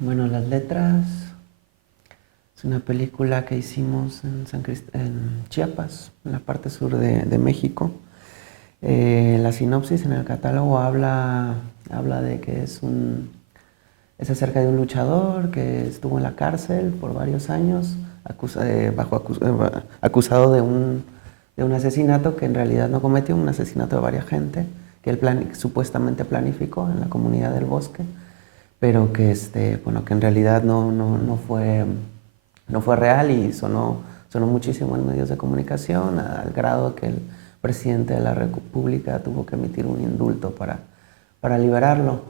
Bueno, Las Letras es una película que hicimos en Chiapas, en la parte sur de México. La sinopsis en el catálogo habla de que es acerca de un luchador que estuvo en la cárcel por varios años, acusado de un asesinato que en realidad no cometió, un asesinato de varias gente, que él supuestamente planificó en la comunidad del Bosque, pero que, bueno, que en realidad no fue real y sonó muchísimo en medios de comunicación, al grado que el presidente de la República tuvo que emitir un indulto para liberarlo.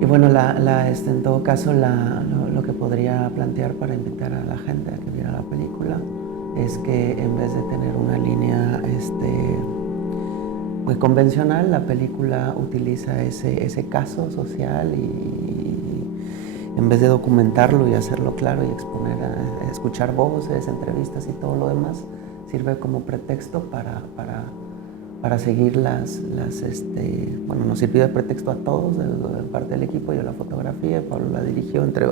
Y bueno, en todo caso, lo que podría plantear para invitar a la gente a que viera la película es que en vez de tener una línea muy convencional, la película utiliza ese caso social y en vez de documentarlo y hacerlo claro y exponer, escuchar voces, entrevistas y todo lo demás, sirve como pretexto para seguir bueno, nos sirvió de pretexto a todos, de parte del equipo, yo la fotografía, Pablo la dirigió, entre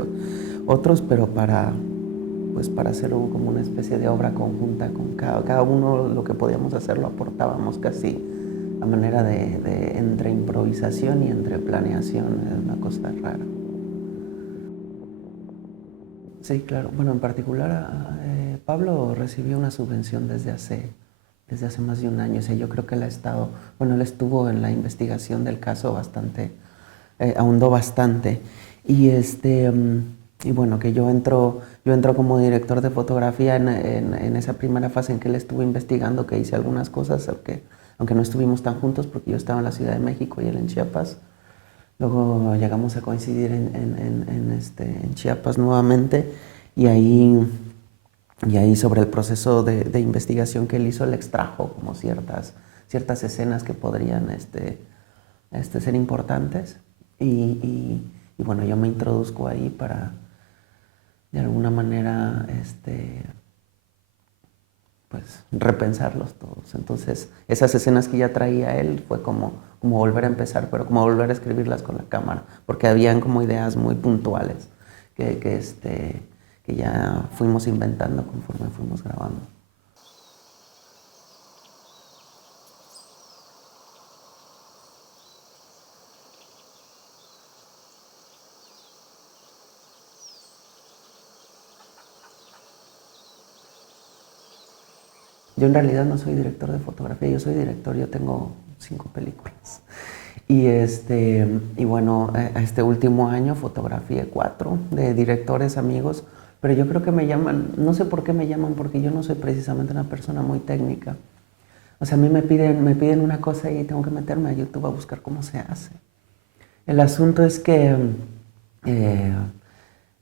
otros, pero pues para hacer como una especie de obra conjunta con cada uno, lo que podíamos hacer lo aportábamos casi a manera de entre improvisación y entre planeación, es una cosa rara. Sí, claro. Bueno, en particular, Pablo recibió una subvención desde hace más de un año. O sea, yo creo que él ha estado, bueno, él estuvo en la investigación del caso bastante, ahondó bastante. Y y bueno, que yo entro como director de fotografía en esa primera fase en que él estuvo investigando, que hice algunas cosas, aunque no estuvimos tan juntos porque yo estaba en la Ciudad de México y él en Chiapas. Luego llegamos a coincidir en Chiapas nuevamente y ahí sobre el proceso de investigación que él hizo, le extrajo como ciertas escenas que podrían ser importantes y bueno, yo me introduzco ahí para de alguna manera pues repensarlos todos. Entonces, esas escenas que ya traía él fue como volver a empezar, pero como volver a escribirlas con la cámara, porque habían como ideas muy puntuales que ya fuimos inventando conforme fuimos grabando. Yo en realidad no soy director de fotografía, yo soy director, yo tengo 5 películas. Y bueno, este último año fotografié 4 de directores amigos, pero yo creo que me llaman, no sé por qué me llaman, porque yo no soy precisamente una persona muy técnica. O sea, a mí me piden una cosa y tengo que meterme a YouTube a buscar cómo se hace. El asunto es que eh,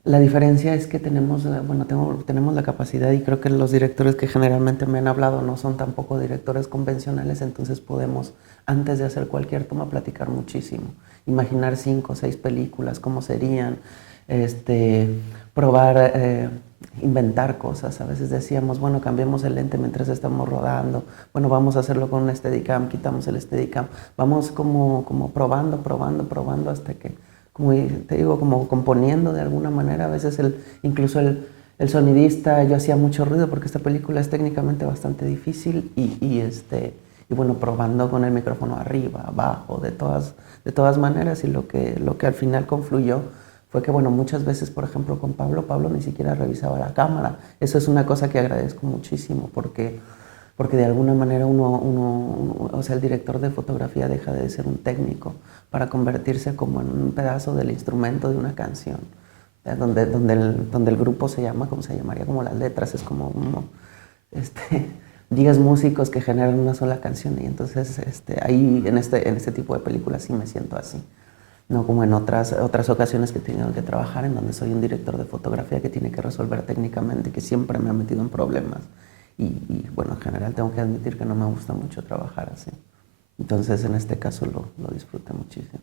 la diferencia es que tenemos la capacidad y creo que los directores que generalmente me han hablado no son tampoco directores convencionales, entonces podemos, antes de hacer cualquier toma, platicar muchísimo. Imaginar 5 o 6 películas, cómo serían, probar, inventar cosas. A veces decíamos, bueno, cambiemos el lente mientras estamos rodando, bueno, vamos a hacerlo con un Steadicam, quitamos el Steadicam, vamos como probando hasta que como te digo, como componiendo de alguna manera. A veces incluso el sonidista, yo hacía mucho ruido porque esta película es técnicamente bastante difícil y bueno, probando con el micrófono arriba, abajo, de todas maneras y lo que al final confluyó fue que, bueno, muchas veces, por ejemplo, con Pablo ni siquiera revisaba la cámara. Eso es una cosa que agradezco muchísimo porque de alguna manera o sea, el director de fotografía deja de ser un técnico para convertirse como en un pedazo del instrumento de una canción, donde el grupo se llama, como se llamaría, como Las Letras, es como 10 músicos que generan una sola canción y entonces ahí en este tipo de películas sí me siento así. No como en otras ocasiones que he tenido que trabajar en donde soy un director de fotografía que tiene que resolver técnicamente, que siempre me ha metido en problemas. Bueno, en general tengo que admitir que no me gusta mucho trabajar así. Entonces en este caso lo disfruté muchísimo.